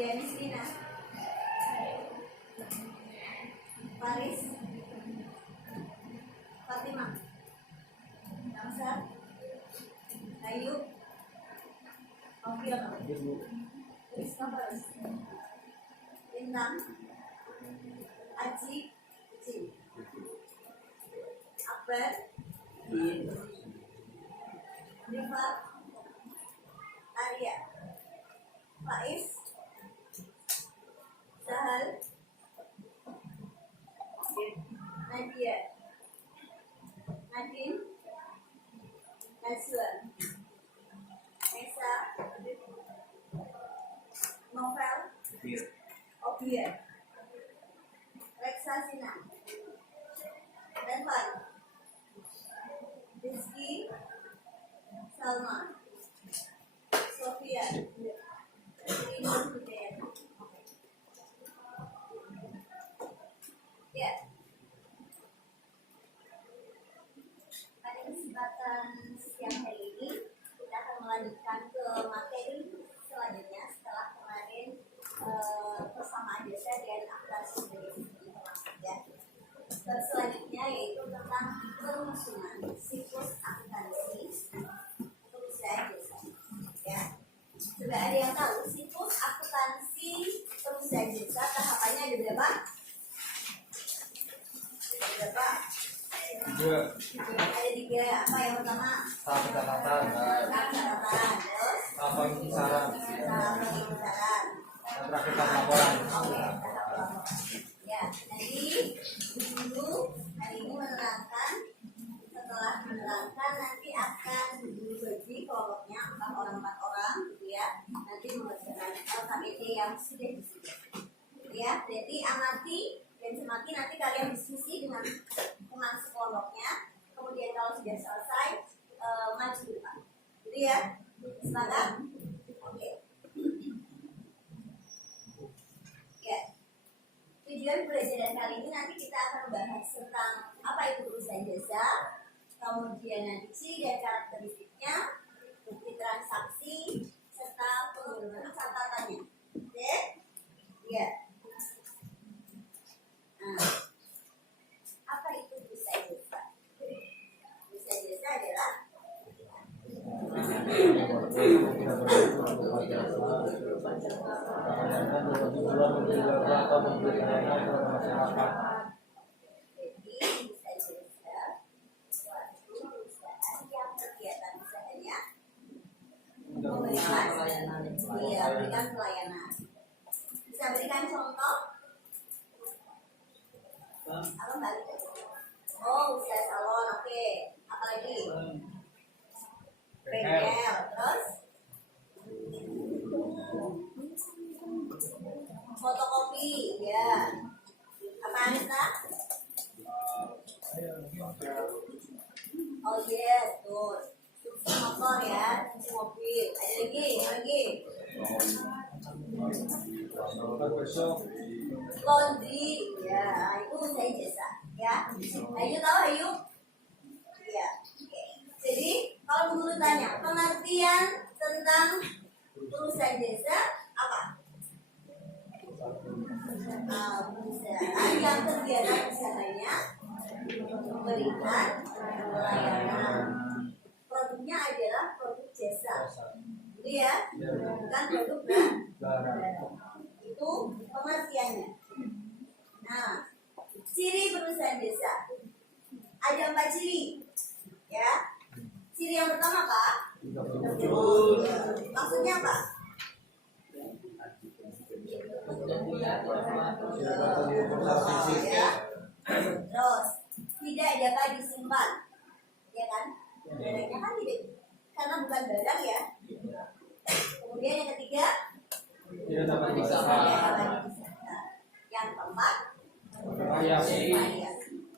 Dianisrina, Paris, Fatima, Namsa, Ayu, Oviano, Christopher, Lintang, Aji, Ci, Akbar, Rifa, Arya, Faiz, Sahal, Nadia, Nadine, Naswa, Nesa, Novel, Obia, Reksa Sina, Revan, Rizky, Salma, Sofia, Rino Hidayat. Ya. Pada kesempatan siang hari ini kita akan melanjutkan ke materi selanjutnya setelah kemarin persamaan desa dan aktualisasi ya. Selanjutnya yaitu tentang perusunan siklus akuntansi perusahaan desa. Ya. Sudah ada yang tahu siklus akuntansi perusahaan desa tahapannya ada berapa? Berapa? Ada 3. Apa yang pertama? Tahap catatan, Terus tahap pengkisaran, pengkisaran. dan terakhir tahap laporan. Oke, tahap laporan. Ya, jadi dulu hari ini menerangkan. Setelah menerangkan nanti akan dibagi kelompoknya 4 orang gitu ya. Nanti mengerjakan LKPD yang sudah disediakan. Ya, jadi amati dan semati nanti kalian diskusi dengan teman sekelompoknya. Kemudian kalau sudah selesai maju depan. Gitu ya. Sepakat? Oke. Ya. Tujuan pelajaran kali ini nanti kita akan membahas tentang apa itu perusahaan jasa, kemudian nanti ciri dan karakteristiknya, bukti transaksi, serta penggunaan catatannya. Oke? Ya. Nah, apa itu perusahaan jasa? Perusahaan jasa adalah berikan pelayanan. Bisa berikan contoh? Apa balik? Oh, usaha salon, oke. Apalagi? Bengkel, terus? Fotokopi, ya. Apa Anissa? Oh iya, betul. Cuci motor ya, cuci mobil. Ada lagi? Laundry, ya, itu usaha jasa, ya. Ayo tahu Ayu? Ya. Oke. Jadi kalau guru tanya pengertian tentang perusahaan jasa apa? Perusahaan yang kegiatan usahanya memberikan pelayanan. Produknya adalah produk jasa. Gitu ya, bukan produk barang. Itu pengertiannya. Nah, ciri perusahaan desa ada 4 ciri, ya. Ciri yang pertama apa? Maksudnya apa? Ya. Terus tidak dapat disimpan, ya kan? Barangnya kan tidak, karena bukan barang ya. Kemudian yang ketiga, Tidak dapat dipisahkan. Yang keempat, Variasi.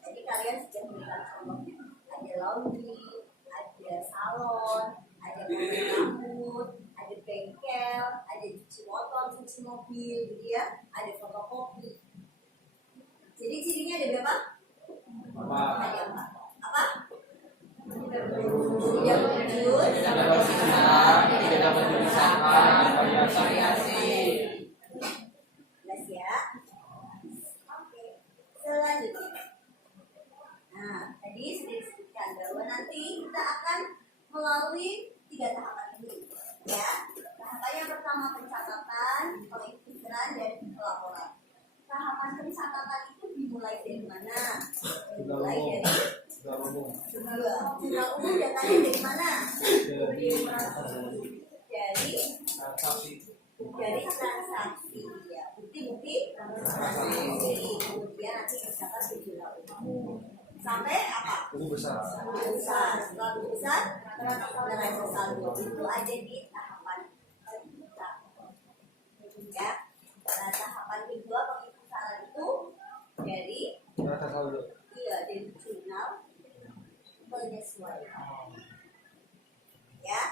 jadi kalian sudah memberikan contohnya. Ada laundry, ada salon, ada potong rambut, ada bengkel, ada cuci motor, cuci mobil, gitu ya. Ada fotokopi. Jadi cirinya ada berapa? Ada 4. Apa? Tidak berwujud, Tidak dapat dipisahkan, variasi. melalui 3 tahapan ini. Ya, tahapan yang pertama pencatatan, pengisiran, dan pelaporan. Tahapan pencatatan itu dimulai dari mana? Dimulai dari jurnal umum. Datanya dari mana? Dari transaksi, ya, bukti-bukti transaksi. Kemudian nanti dicatat di jurnal umum. Sampai apa? Buku besar. Buku besar. Setelah buku besar, nilai saldo itu ada di tahapan ya. Pada tahapan kedua pengikutan itu dari dari jurnal penyesuaian. Ya.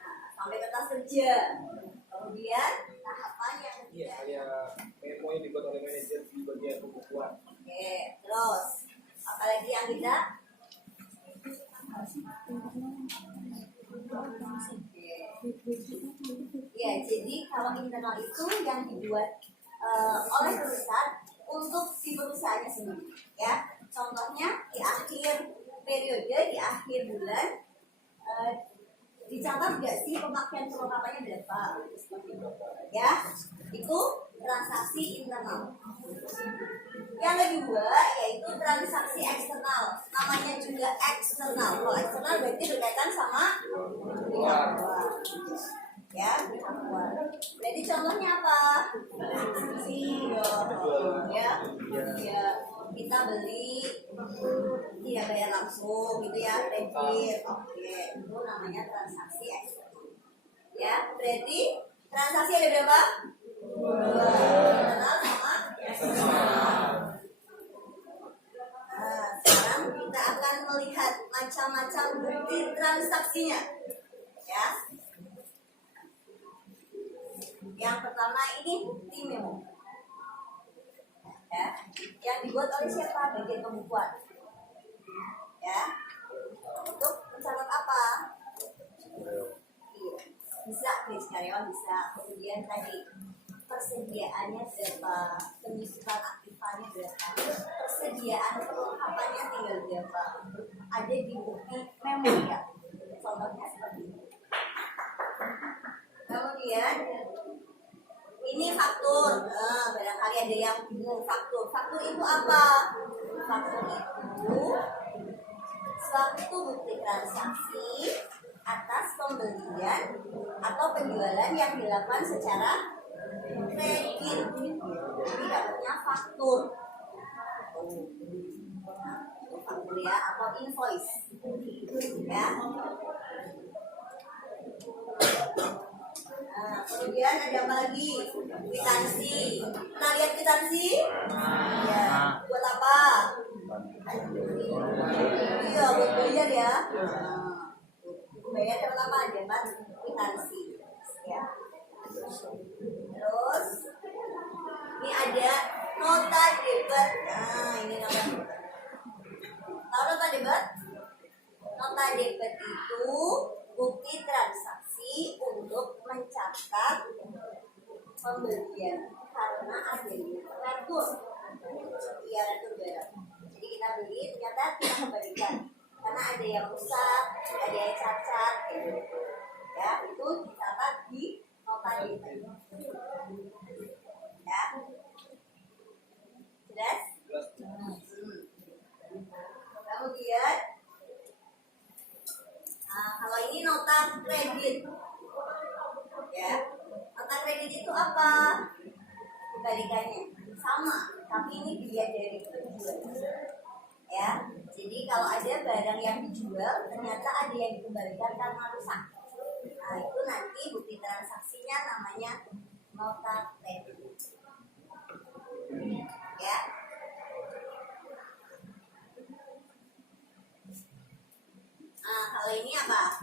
Nah, sampai kertas kerja. Kemudian tahapan yang ketiga. Kayak memo yang dibuat oleh manajer di bagian pembukuan. Oke, terus apalagi yang tidak? Ya, jadi kalau internal itu yang dibuat oleh perusahaan untuk si perusahaannya sendiri. Ya, contohnya di akhir periode, di akhir bulan, dicatat nggak sih pemakaian perlengkapannya berapa? Ya, itu transaksi internal. Yang kedua yaitu transaksi eksternal, namanya juga eksternal. Kalau eksternal berarti berkaitan sama pihak luar. Ya, pihak luar. Jadi contohnya apa? Ya, kita beli tidak bayar langsung gitu ya, kredit. Oke, itu namanya transaksi eksternal. Ya, berarti transaksi ada berapa? Internal sama eksternal. Nah, sekarang kita akan melihat macam-macam bukti transaksinya. Ya. Yang pertama ini bukti memo. Ya, yang dibuat oleh siapa? Bagian pembukuan. Ya. Untuk mencatat apa? Iya. Bisa, gaji karyawan bisa. Kemudian tadi persediaannya berapa, penyusutan aktifannya berapa, persediaan perlengkapannya tinggal berapa, ada di bukti memo ya. Contohnya seperti ini. Kemudian ini faktur. Barangkali ada yang bingung faktur. Faktur itu apa? Faktur itu suatu bukti transaksi atas pembelian atau penjualan yang dilakukan secara kredit. Jadi dapatnya faktur. Faktur ya, atau invoice. Ya. Nah, kemudian ada apa lagi? Kwitansi. Pernah lihat kwitansi? Ya. Buat apa? Iya, buat bayar ya. Bayar dapat apa? Dapat kwitansi. Ya. Terus ini ada nota debit. Nah, ini nota debit. Tahu nota debit? Nota debit itu bukti transaksi untuk mencatat pembelian karena adanya retur. Iya, retur barang. Jadi kita beli, ternyata kita kembalikan karena ada yang rusak, ada yang cacat, gitu. Ya, itu dicatat di nota debit. Ya, jelas? Kemudian, kalau ini nota kredit, ya, nota kredit itu apa? Kebalikannya sama, tapi ini biaya dari penjual. Ya, jadi kalau ada barang yang dijual, ternyata ada yang dikembalikan karena rusak. Nah, itu nanti bukti transaksinya namanya nota kredit. Ya. Nah, kalau ini apa?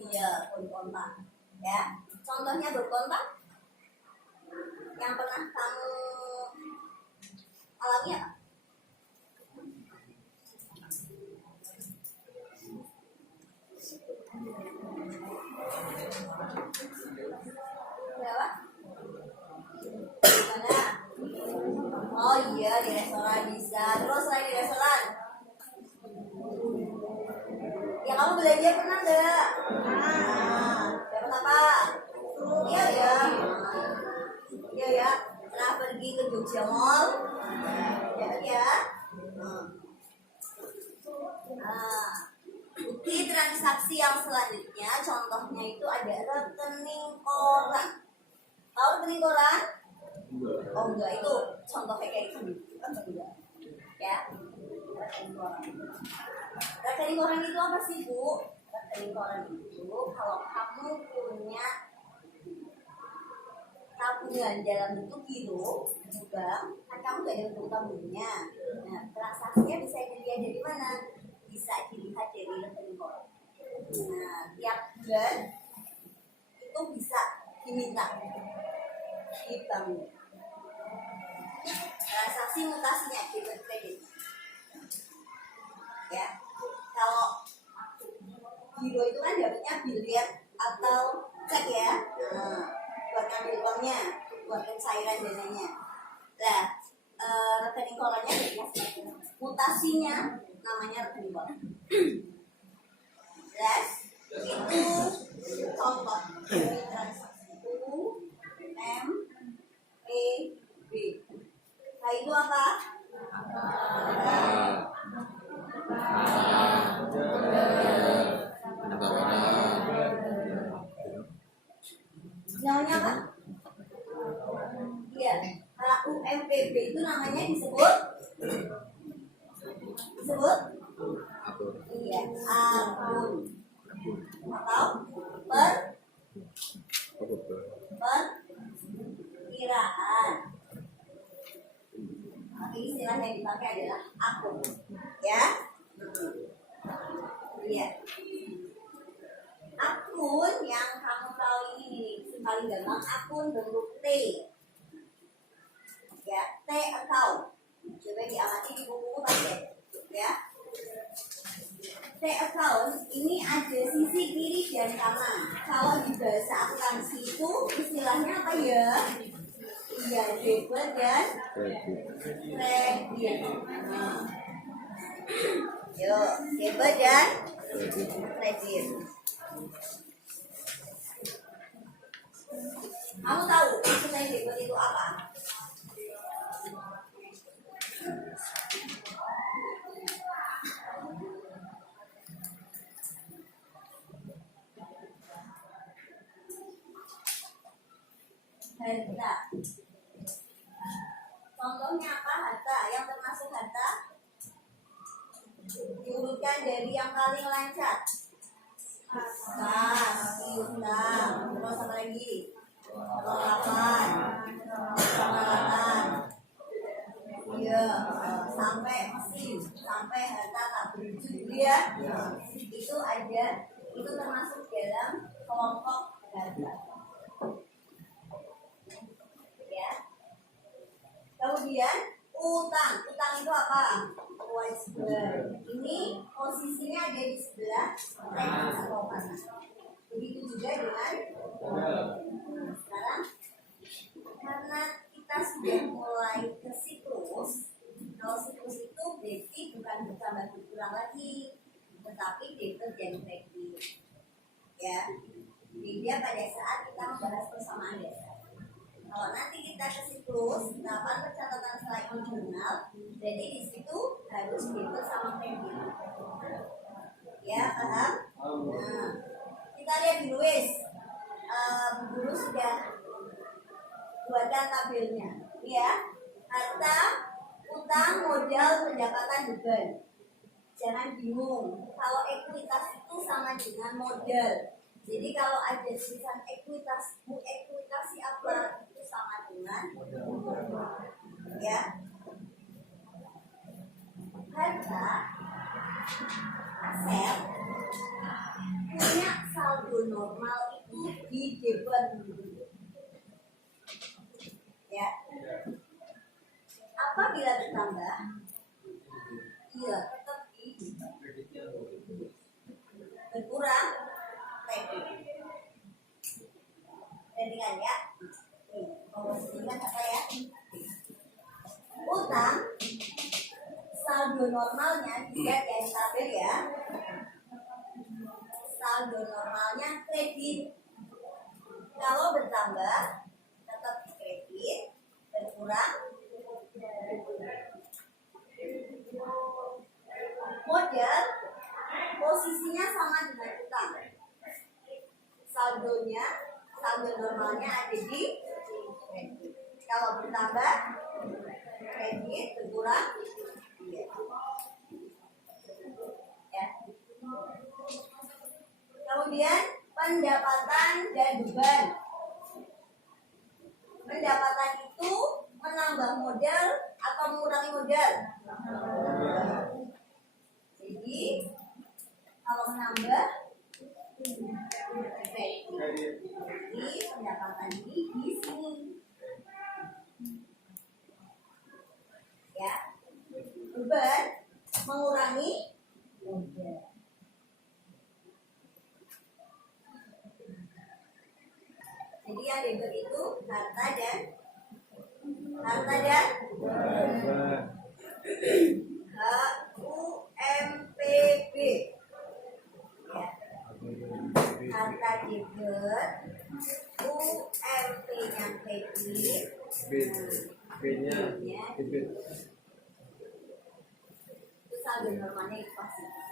Iya, berkontak. Ya, contohnya berkontak yang pernah kamu alami apa? Berapa? Gimana? Oh iya, di restoran bisa. Terus selain di restoran, ya kamu belanja Iya ya, pernah pergi ke Jogja Mall? Ya ya. Bukti transaksi yang selanjutnya, contohnya itu ada rekening koran. Tahu rekening koran? Oh enggak, itu contohnya kayak gini. Enggak. Ya. Rekening koran itu apa sih, Bu? Rekening koran itu kalau kamu punya tabungan dalam bentuk giro di bank, kan kamu nggak ada bentuk tabungannya. Nah, transaksinya bisa dilihat dari mana? Bisa dilihat dari rekening koran. Nah, tiap bulan itu bisa diminta di bank. Transaksi mutasinya debit kredit. Ya, kalau giro itu kan dapatnya biliar atau cek ya. Nah, buat ngambil uangnya, buat pencairan dananya. Nah, rekening korannya mutasinya namanya rekening koran. Plus itu contoh dari transaksi U M E B. Nah itu apa? Namanya apa? Iya, UMPB itu namanya disebut iya, akun atau perkiraan. Tapi istilah yang dipakai adalah akun, ya. Iya. Akun yang kamu tahu ini paling gampang, akun bentuk T. Ya, T account. Coba diamati di buku pakai, ya. T account ini ada sisi kiri dan kanan. Kalau di bahasa akuntansi itu istilahnya apa ya? Iya, debit dan kredit. Nah. Yuk, debit dan kredit. Kamu tahu maksudnya debit itu apa? Harta. Contohnya apa harta? Yang termasuk harta diurutkan dari yang paling lancar. Kas, piutang, terus apa lagi? Perlengkapan, peralatan, iya, sampai mesin, sampai harta tak berwujud, ya. Itu ada, itu termasuk dalam kelompok harta. Ya. Kemudian utang, utang itu apa? Kewajiban. Ini posisinya ada di sebelah kanan atau kanan. Begitu juga dengan sekarang, karena kita sudah mulai ke siklus. Kalau siklus itu berarti bukan bertambah berkurang lagi, tetapi debit dan kredit. Ya, beda pada saat kita membahas persamaan dasar. Kalau nanti kita ke siklus, dapat pencatatan setelah jurnal, jadi di situ harus debit sama kredit. Ya, paham? Nah, kita lihat dulu wis. Dulu sudah buatkan tabelnya. Ya, harta, utang, modal, pendapatan, beban. Jangan bingung. Kalau ekuitas itu sama dengan modal. Jadi kalau ada tulisan ekuitas, ekuitasi apa? Itu sama dengan ya. Harta, aset punya saldo normal itu di debit. Ya. Apabila bertambah, iya tetap di berkurang kredit. Perhatikan ya. Ingat apa ya? Utang saldo normalnya dilihat dari tabel ya. Saldo normalnya kredit. Kalau bertambah tetap di kredit. Kalau bertambah, kredit berkurang. Iya. Ya. Kemudian pendapatan dan beban. Pendapatan itu menambah modal atau mengurangi modal? Jadi kalau menambah kredit. Jadi pendapatan ini di sini. Ya. Beban mengurangi modal. Jadi yang debit itu harta dan HUMPB. Ya. Harta debit, UMP-nya kredit, B-nya debit. itu saldo normalnya itu positif.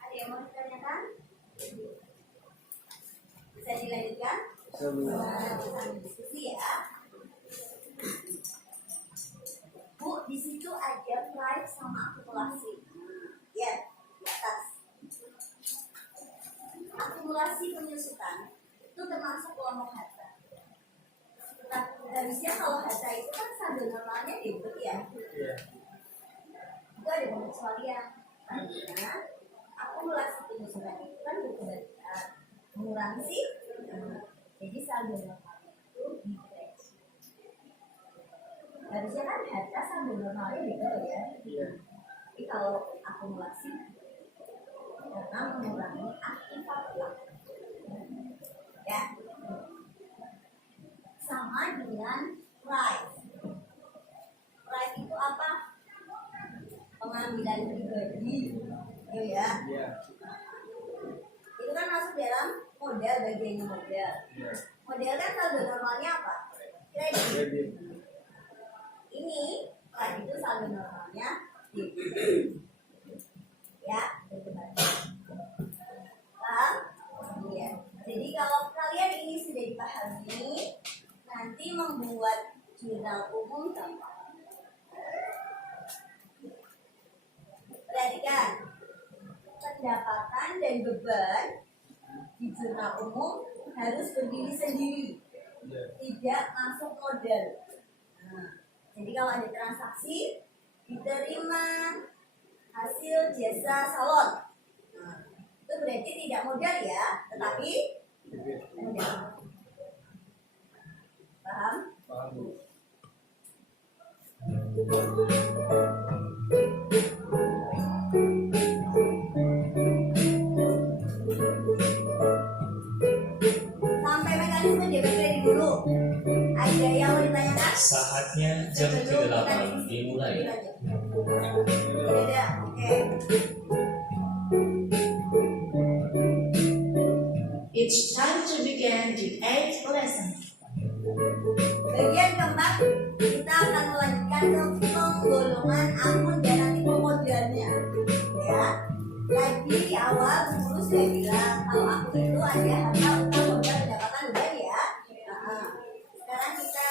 Ada yang mau ditanyakan? Bisa dilanjutkan? Bisa diskusi ya. Bu, di situ ada price sama akumulasi. Ya, di atas. Akumulasi penyusutan itu termasuk kelompok harta. Nah, harusnya kalau harta itu kan saldo normalnya debit ya. Itu ada pengecualian. Karena akumulasi penyusutan itu kan bukan mengurangi sih. Jadi saldo normalnya itu di kredit. Harusnya kan harta saldo normalnya gitu ya. Tapi kalau akumulasi karena mengurangi akibat ya, sama dengan price. Price itu apa? Pengambilan pribadi, ya. Itu kan masuk dalam modal, bagiannya modal. Modal kan saldo normalnya apa? Kredit. Ini price itu saldo normalnya debit. Ya, paham? Iya. Jadi kalau kalian ini sudah dipahami, nanti membuat jurnal umum gampang. Perhatikan, pendapatan dan beban di jurnal umum harus berdiri sendiri, tidak masuk modal. Jadi kalau ada transaksi diterima hasil jasa salon, itu berarti tidak modal ya, tetapi modal. Paham? Paham, Bu. Sampai mekanisme debit kredit dulu. Ada yang mau ditanyakan? Saatnya jam ke-8 dimulai. Tidak, oke. It's time to begin the 8th lesson. Bagian keempat, kita akan melanjutkan ke penggolongan akun dan nanti pemodalnya. Ya, tadi di awal guru sudah bilang kalau akun itu ada harta, utang, modal, pendapatan, beban ya. Sekarang kita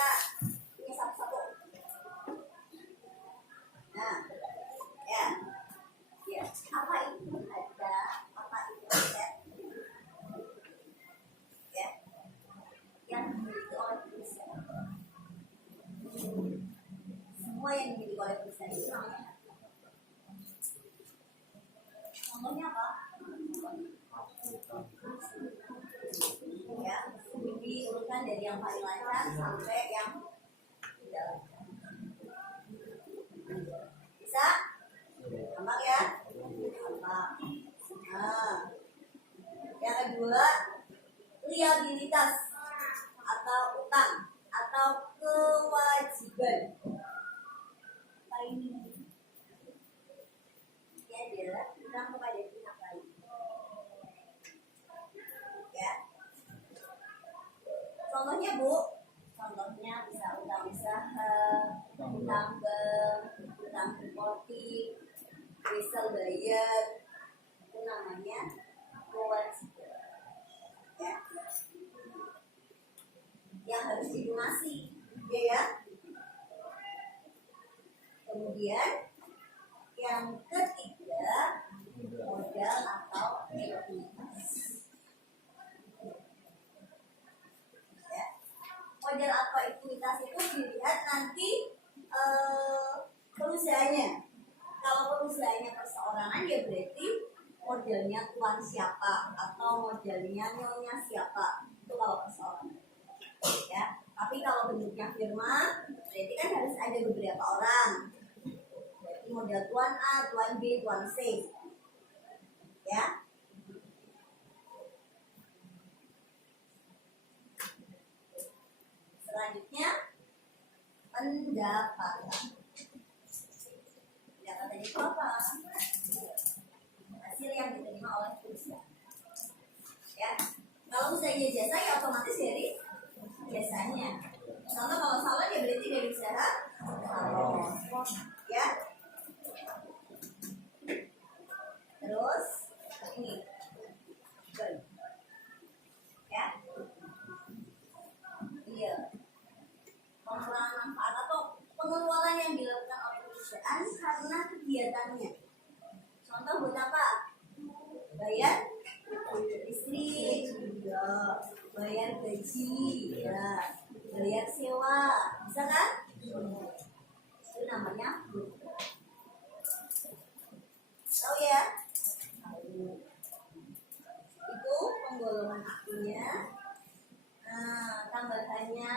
ini satu-satu. Nah, ya, apa itu harta, apa itu aset? Ya, yang dimiliki oleh perusahaan. Semua yang dimiliki oleh perusahaan itu namanya harta. Contohnya apa? Ya, ini urutan dari yang paling lancar sampai yang tidak lancar. Bisa? Gampang ya? Gampang. Nah, yang kedua, liabilitas atau utang atau kewajiban. Apa ini? Ini adalah utang kepada pihak lain. Ya. Contohnya Bu, contohnya bisa utang usaha, utang bank, utang hipotek, wesel bayar, itu namanya kewajiban. Ya. harus dilunasi, ya. Kemudian yang ketiga, modal atau ekuitas. Ya. Modal atau ekuitas itu dilihat nanti perusahaannya. Kalau perusahaannya perseorangan ya berarti modelnya tuan siapa atau modelnya nyonya siapa, itu kalau perseorangan. Ya, tapi kalau bentuknya firma berarti kan harus ada beberapa orang. Berarti model tuan A, tuan B, tuan C. Ya. Selanjutnya pendapatan. Pendapatan itu apa? Hasil yang diterima oleh perusahaan. Ya. Kalau misalnya jasa ya otomatis dari jasanya. Contoh kalau salon ya berarti dari usaha salon. Ya. Terus ini. Ya. Iya. Pengurangan manfaat atau pengeluaran yang dilakukan oleh perusahaan karena kegiatannya. Contoh buat apa? Bayar listrik, ya. Bayar gaji, ya. Bayar sewa, bisa kan? Itu namanya tahu ya? Itu penggolongan akunya. Nah, tambahannya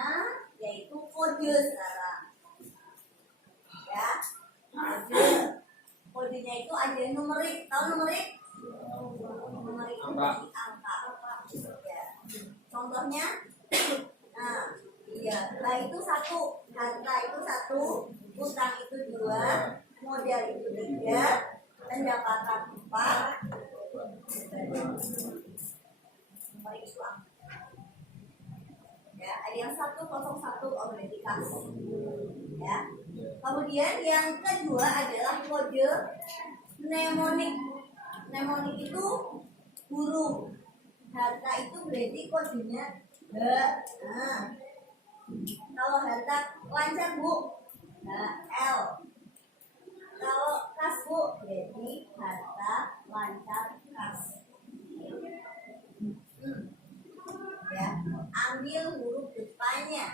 yaitu kode sekarang. Ya, kode. Kodenya itu ada numerik. Tahu numerik? Numerik itu dari angka. Ya. Contohnya, nah, iya. Nah itu satu, harta itu satu, utang itu dua, modal itu tiga, pendapatan empat. Numerik itu angka. Ya, ada yang 101 berarti kas. Ya. Kemudian yang kedua adalah kode mnemonik. Mnemonik itu huruf. Harta itu berarti kodenya H. Nah. Kalau harta lancar Bu, L. Kalau kas Bu, berarti harta lancar kas. Ya, ambil huruf depannya.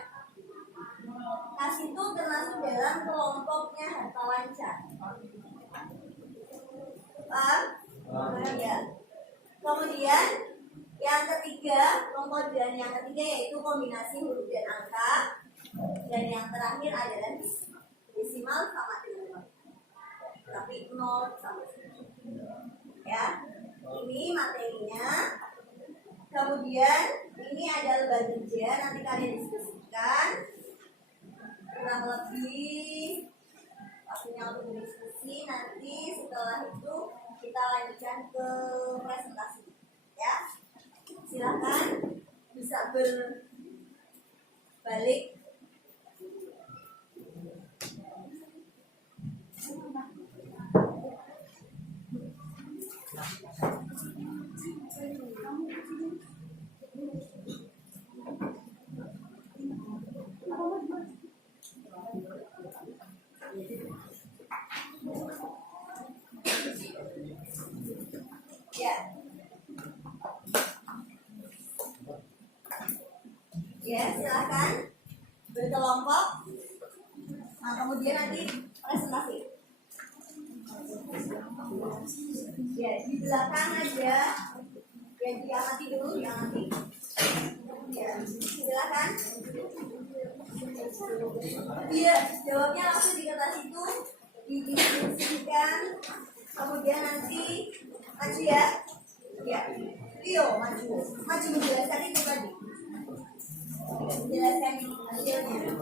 Kas itu termasuk dalam kelompoknya harta lancar. Paham? Ya. Kemudian yang ketiga, pengkodean yang ketiga yaitu kombinasi huruf dan angka. Dan yang terakhir adalah desimal sama dengan 0. Tapi 0 sama 1. Ya. Ini materinya. Kemudian ini adalah lembar kerja, nanti kalian diskusikan kurang lebih waktunya untuk diskusi. Nanti setelah itu kita lanjutkan ke presentasi. Ya, silakan bisa berbalik. Ya. Ya, silakan berkelompok. Nah, kemudian nanti presentasi. Ya, di belakang aja. Ya, diamati dulu, diamati. Ya, silakan. Iya, jawabnya langsung di kertas itu didiskusikan. Kemudian nanti maju ya. Ya, Rio maju menjelaskan itu tadi. Menjelaskan hasilnya.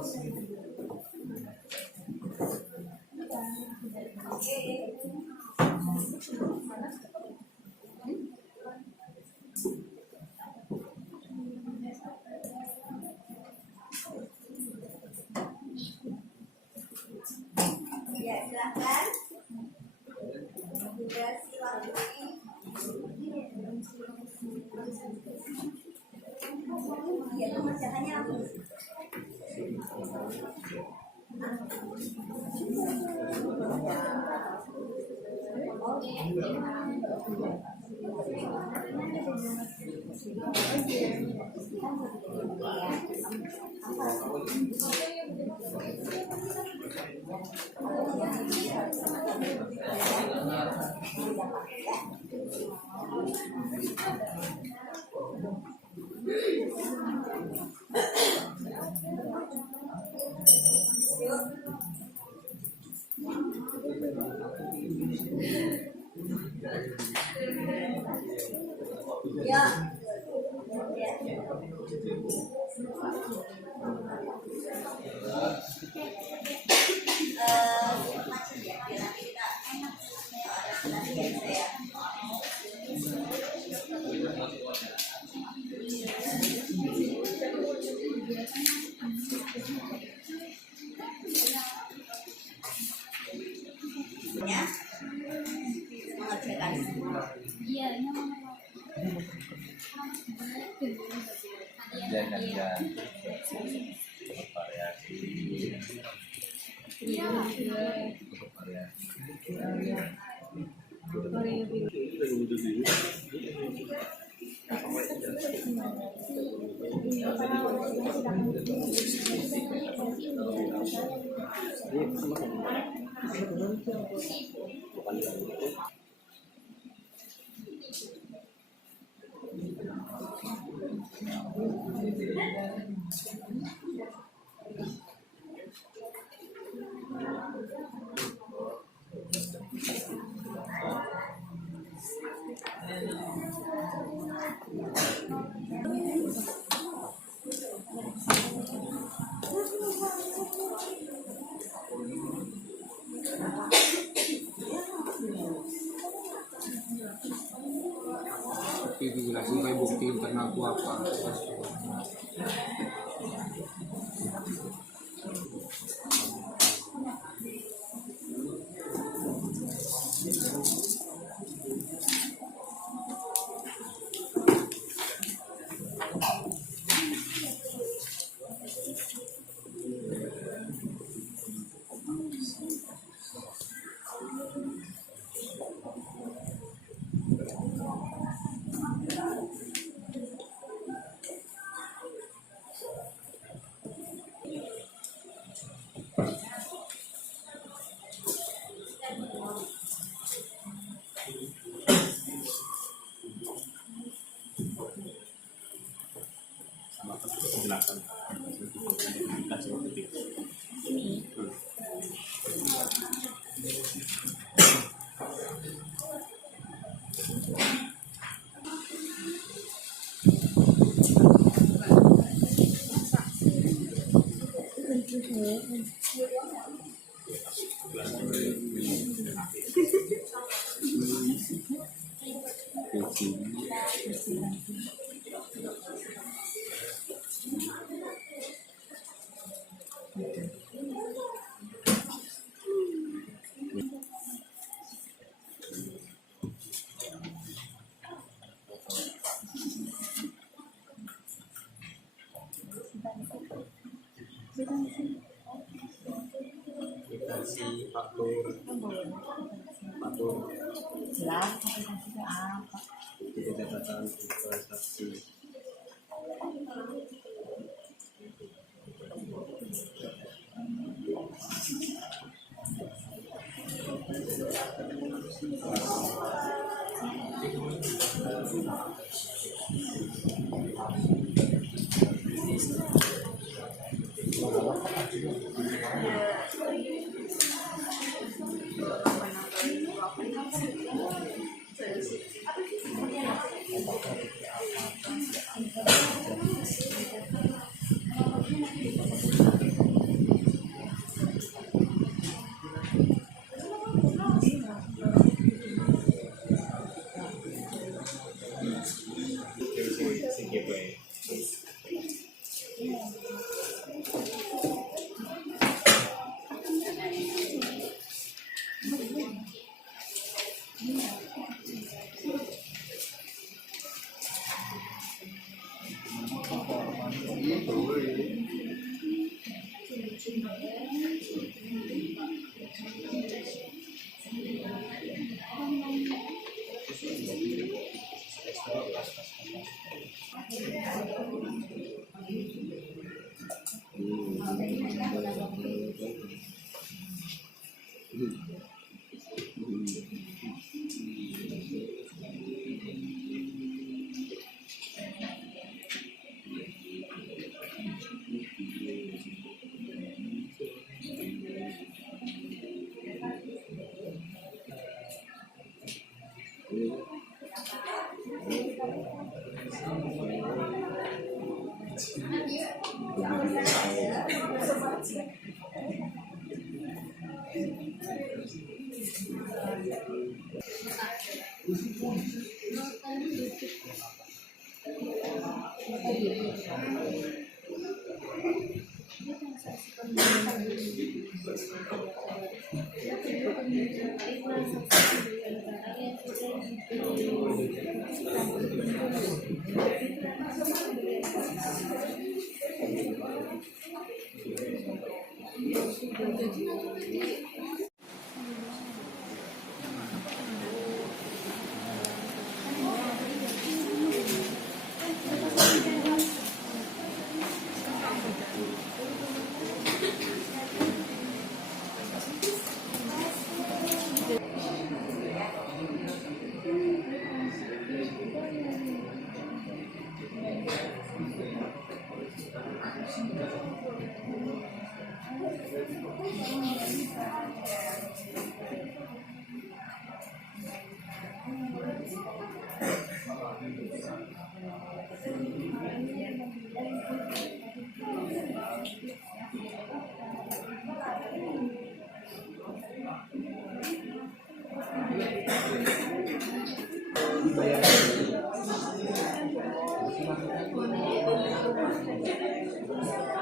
Oke. Ya, silakan. Durasi waktu ini. Ya, mengerjakannya langsung. Ya. Ya, mengerjakan semua. Iya, ini Kerja variasi Itu jelasin kayak bukti karena aku apa. Penjelasan aplikasi faktur jelas aplikasinya apa. catatan transaksi.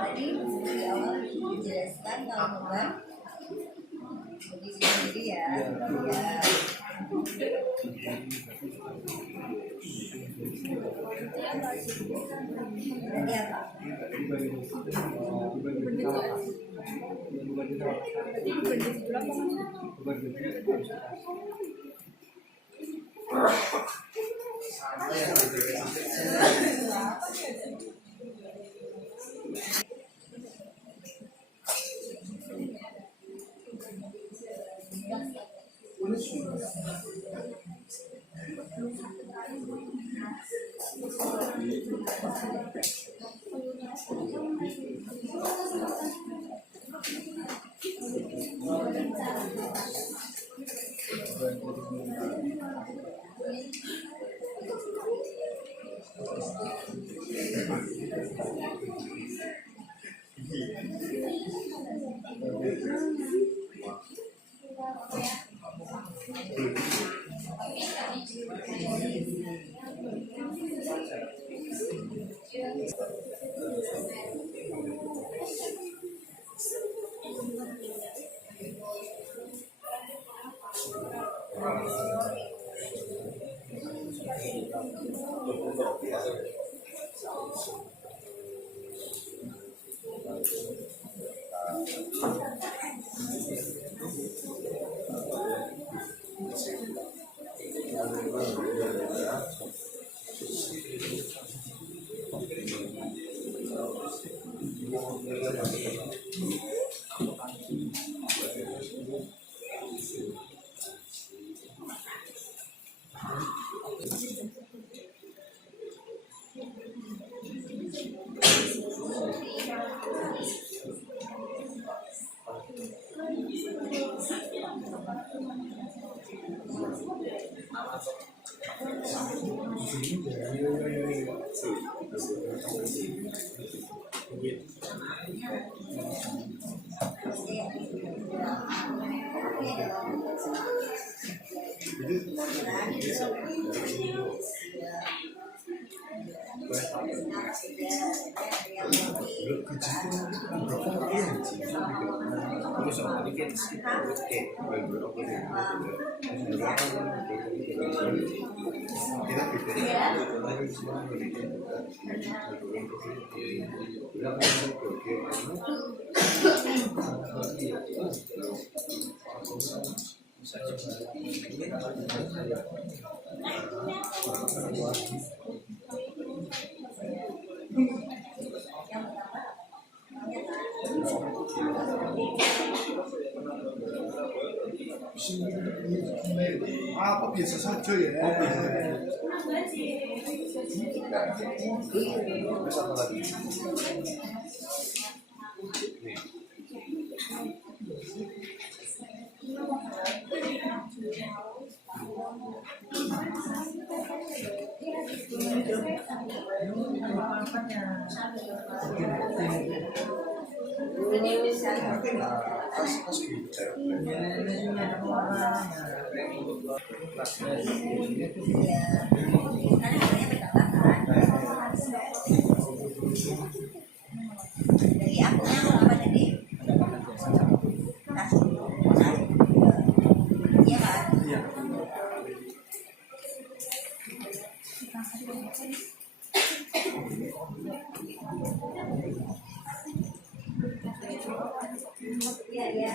Tadi di awal dijelaskan kalau beban berdiri sendiri ya. Ya. Berarti apa? Ah, kok biasa saja ya? Terus apa lagi? Jadi akunya mau apa tadi? Kasih. Iya kan? Iya. Iya, iya.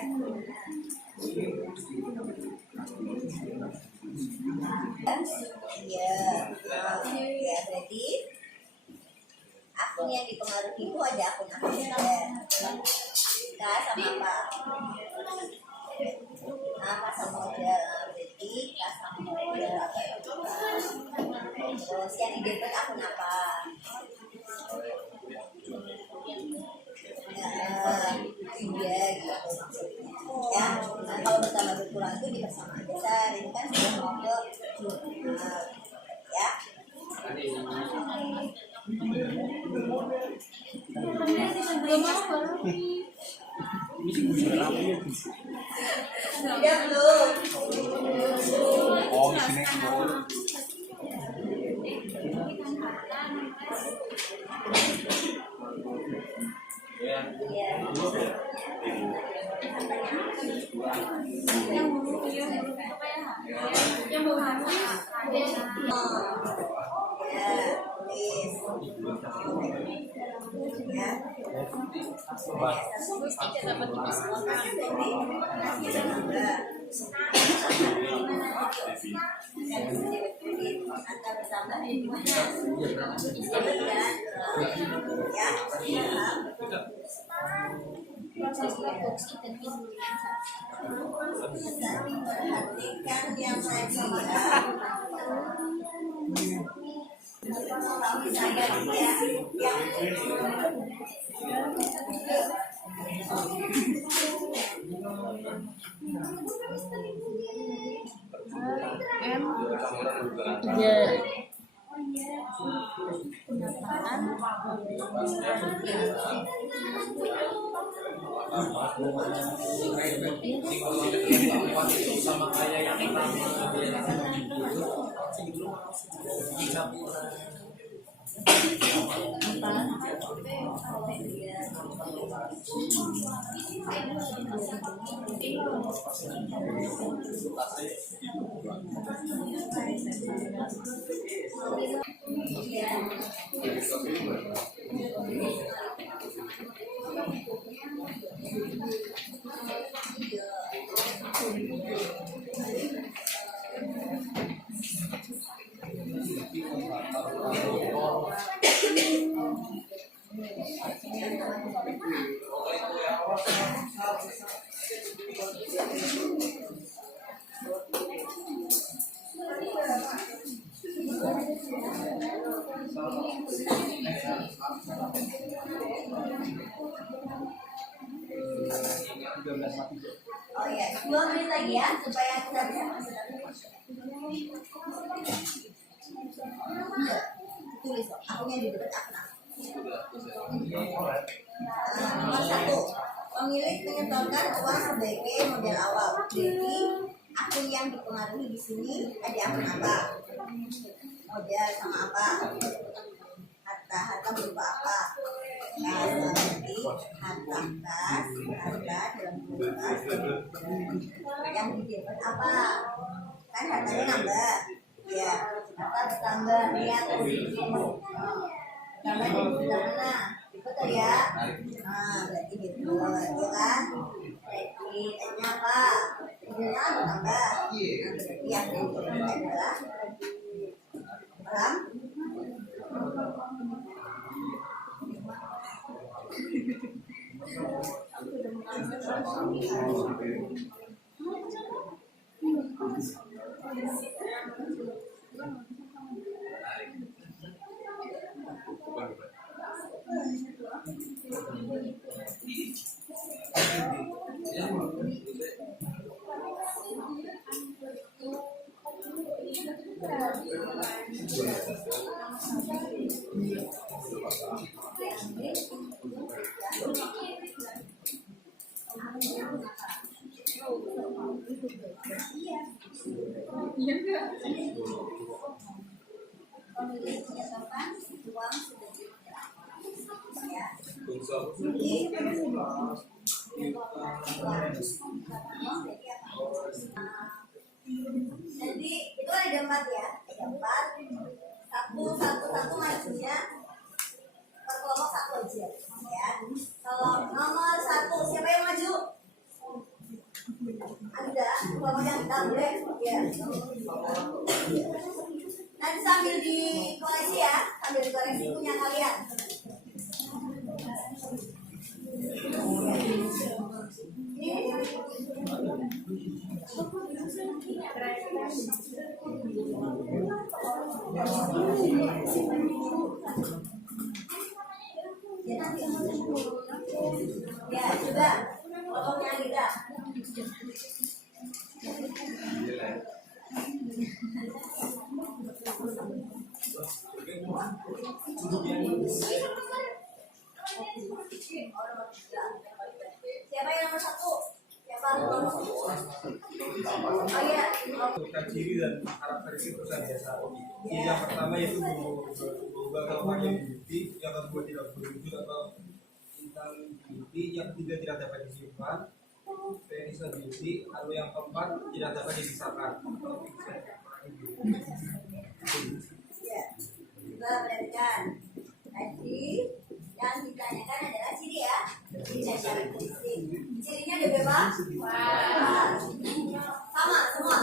Iya. Ya, berarti akun yang dipengaruhi itu ada akun-akun K sama apa? Apa sama model? Berarti K sama model apa itu? Terus yang di-dapat akun apa? Iya gitu ya. Nah, kalau bertambah berkurang itu di persamaan besar ini kan sudah mau ke ya. Tidak belum. Oh, di sini. Iya. Perhatikan yang tadi ya. sama kayak yang Oh ya, 2 menit lagi ya supaya kita bisa masuk. Tulis dong, akunnya di dekat akun. Nomor 1, pemilik menyetorkan uang sebagai modal awal. Jadi akun yang dipengaruhi di sini ada akun apa? Modal sama apa? Harta berupa apa? Berarti harta kas, harta dalam kulkas yang didapat apa? Kan hartanya nambah, ya. Harta bertambah, lihat tambah dari sebelah mana? Betul ya? Nah, berarti gitu, ya kan? Berarti tanya apa? Tidurnya kan bertambah. Nah, berarti yang didapat adalah paham? Pemilih menyatakan uang sudah diserahkan. Ya. Jadi itu ada 4 ya, ada 4. Satu majunya per kelompok 1 aja. Ya. Kalau nomor 1 siapa yang maju? Anda, kelompok yang hitam boleh? Ya. Nanti sambil dikoreksi ya, sambil dikoreksi punya kalian. Ya, coba kelompoknya Lida. Siapa yang nomor 1? Siapa nomor 1? Oh iya. Kita ciri dan karakteristik perusahaan jasa. Yang pertama yaitu berubah kalau pakai beauty, yang kedua tidak berwujud atau tentang beauty, yang ketiga tidak dapat disimpan, Verisa beauty, lalu yang keempat tidak dapat dipisahkan. Ya. Coba perhatikan. Tadi yang ditanyakan adalah ciri ya. Ciri dan karakteristik. Cirinya ada berapa? Sama semua.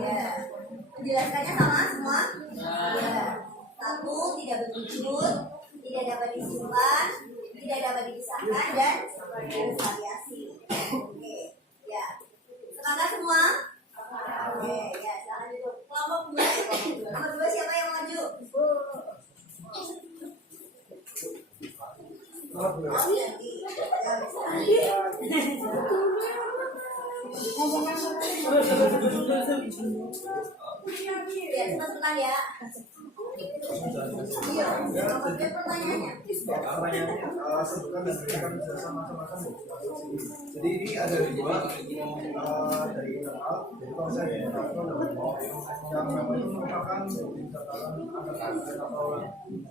Ya. Menjelaskannya sama semua. Ya. 1 tidak berwujud, tidak dapat disimpan, tidak dapat dipisahkan dan bervariasi. Oke. Ya. Sepakat semua? Oke. Ya. Jangan dulu. Kelompok 2. Nomor 2 siapa yang maju? Ya, cepat ya. Iya, pertanyaannya. Pertanyaannya sebutkan dan berikan sama-sama. Jadi ini ada 2 dari internal. Jadi kalau saya dari internal yang namanya merupakan catatan angkatan atau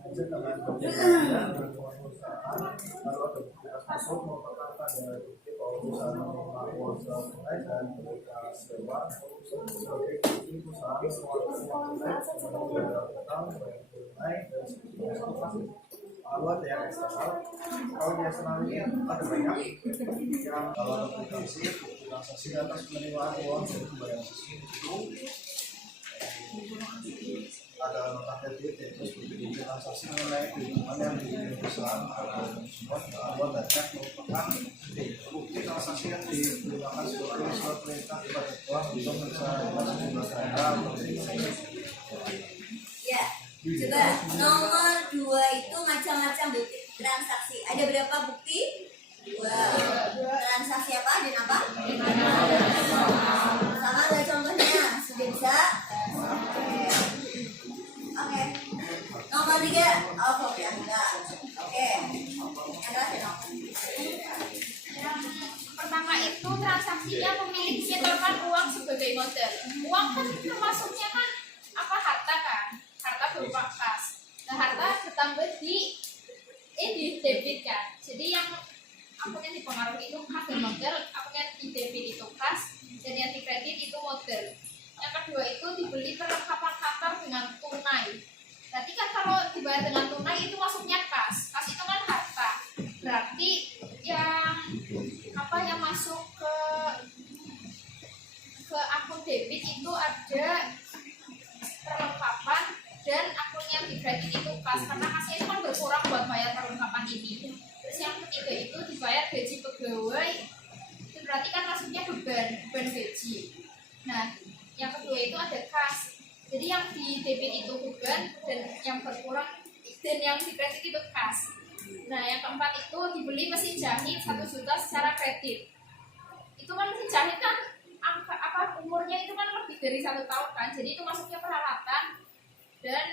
dengan kerjanya dengan perusahaan, lalu ada bekas masuk merupakan pada bukti kalau perusahaan melakukan selesai dan bekas dewan sebagai bukti perusahaan melakukan utang naik dan sebagainya. Lalu ada yang eksternal. Kalau yang eksternal ini ada banyak yang kalau ada transaksi atas penerimaan uang dari pembayaran sisi itu ada nota kredit yaitu seperti transaksi mengenai keuntungan yang dimiliki perusahaan atau support dan cek merupakan bukti transaksi yang digunakan sebagai surat perintah kepada uang untuk mencairkan sejumlah dana. Ya, coba nomor 2 itu macam-macam bukti transaksi. Ada berapa bukti? 2. Transaksi apa dan apa? Sama ada contohnya. Sudah bisa? Oke. Nomor 3. Oh, oke, enggak. Oke. Yang terakhir. Pertama itu transaksinya pemilik menyetorkan uang sebagai modal. Uang kan termasuknya kan apa, harta kan? Harta berupa kas. Nah, harta ditambah di debit kan. Jadi yang akun yang dipengaruhi itu kas dan modal, akun yang di debit itu kas, dan yang di kredit itu modal. Yang kedua itu dibeli perlengkapan kantor dengan tunai. Berarti kan kalau dibayar dengan tunai itu masuknya kas. Kas itu kan harta. Berarti yang apa yang masuk ke akun debit itu ada perlengkapan dan akun yang di kredit itu kas, karena kasnya itu kan berkurang buat bayar perlengkapan ini. Terus yang ketiga itu dibayar gaji pegawai pegawai itu berarti kan maksudnya beban gaji. Nah, yang kedua itu ada kas. Jadi yang di debit itu beban dan yang berkurang dan yang di kredit itu kas. Nah, yang keempat itu dibeli mesin jahit 1 juta secara kredit. Itu kan mesin jahit kan umurnya itu kan lebih dari 1 tahun kan. Jadi itu masuknya peralatan dan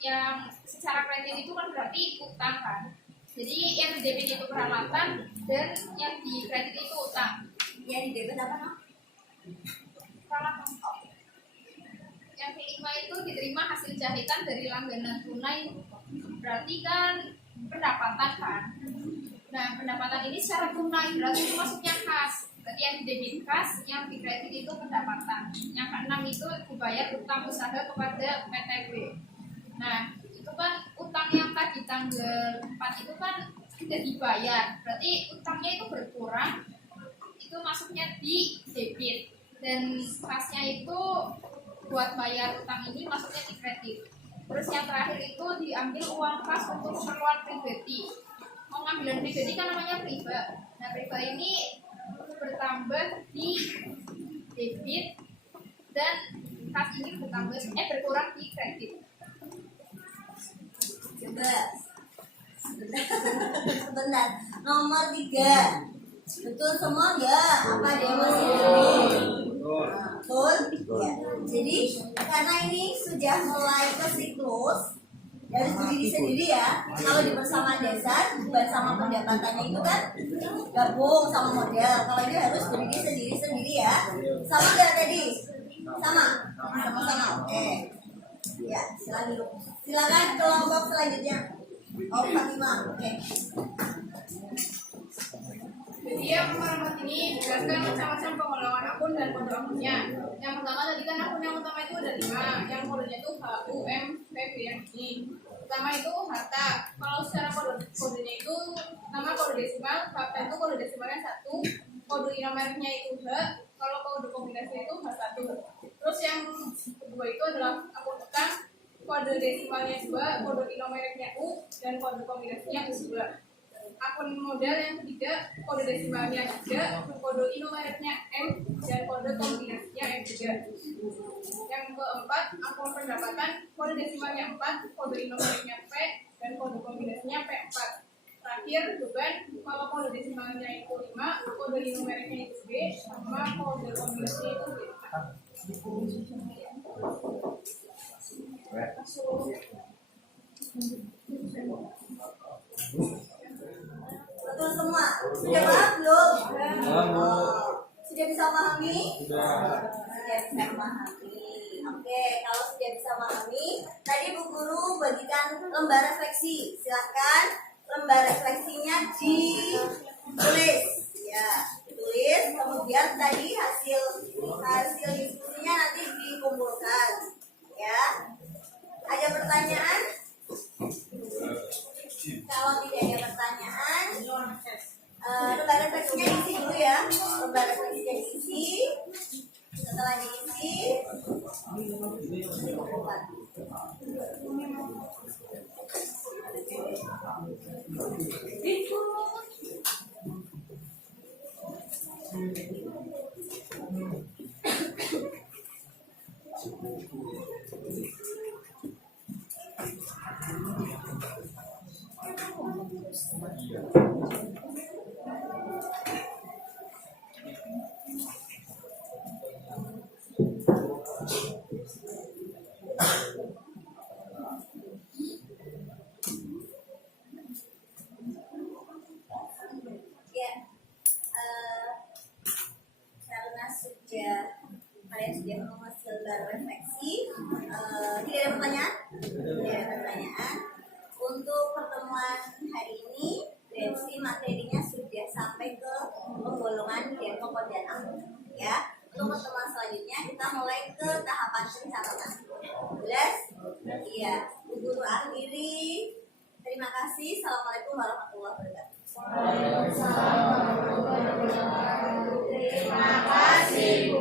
yang secara kredit itu kan berarti utang kan. Jadi yang di debit itu peralatan dan yang di kredit itu utang. Yang di debit apa no? Peralatan. Yang kelima itu diterima hasil jahitan dari langganan tunai, berarti kan pendapatan kan. Nah, pendapatan ini secara tunai berarti itu masuknya kas. Berarti yang di debit kas, yang di kredit itu pendapatan. Yang keenam itu dibayar utang usaha kepada PTB. Nah, itu kan utang yang tadi tanggal 4 itu kan sudah dibayar, berarti utangnya itu berkurang, itu masuknya di debit. Dan kasnya itu buat bayar utang ini masuknya di kredit. Terus yang terakhir itu diambil uang kas untuk keperluan pribadi. Pengambilan pribadi kan namanya riba. Nah, riba ini bertambah di debit dan kas ini berkurang di kredit. Sebentar. Nomor 3. Betul semua ya? Apa ada yang masih betul? Ya. Jadi karena ini sudah mulai ke siklus dari diri sendiri ya. Kalau di persamaan dasar buat sama pendapatannya itu kan gabung sama modal. Kalau ini harus berdiri sendiri ya. Sama nggak tadi? Sama. Oke. Ya, silakan kelompok selanjutnya. Oh, Fatimah. Oke. Jadi yang format ini jelaskan macam-macam pengulangan akun dan kode akunnya. Yang pertama tadi kan akun yang utama itu ada 5, yang kodenya itu HUMPB yang ini. Pertama itu harta. Kalau secara kodenya itu nama kode desimal, harta itu kode desimalnya 1, kode nomernya itu H, kalau kode kombinasinya itu H1. Terus yang kedua itu adalah akun utang, kode desimalnya 2, kode nomernya U, dan kode kombinasinya U2. Akun modal yang ketiga, kode desimalnya 3, kode numeriknya M, dan kode kombinasinya M3. Yang keempat, akun pendapatan, kode desimalnya 4, kode numeriknya P, dan kode kombinasinya P4. Terakhir, beban, kalau kode desimalnya itu 5, kode numeriknya itu B, sama kode kombinasinya itu B. Betul semua. Sudah paham belum? Sudah bisa memahami? Sudah bisa memahami. Oke, kalau sudah bisa memahami, tadi Bu Guru bagikan lembar refleksi. Silakan lembar refleksinya ditulis. Ya, ditulis. Kemudian tadi hasil diskusinya nanti dikumpulkan. Ya. Ada pertanyaan? Kalau tidak ada pertanyaan, lembar refleksinya diisi dulu ya. Lembar refleksinya diisi. Setelah diisi, kalian sudah menghasil refleksi. Tidak ada pertanyaan? Tidak ada pertanyaan. Untuk pertemuan hari ini, berarti materinya sudah sampai ke penggolongan dan pengkodean akun. Ya, untuk pertemuan selanjutnya kita mulai ke tahapan pencatatan. Jelas? Iya. Bu Guru akhiri. Terima kasih. Assalamualaikum warahmatullahi wabarakatuh. Terima kasih.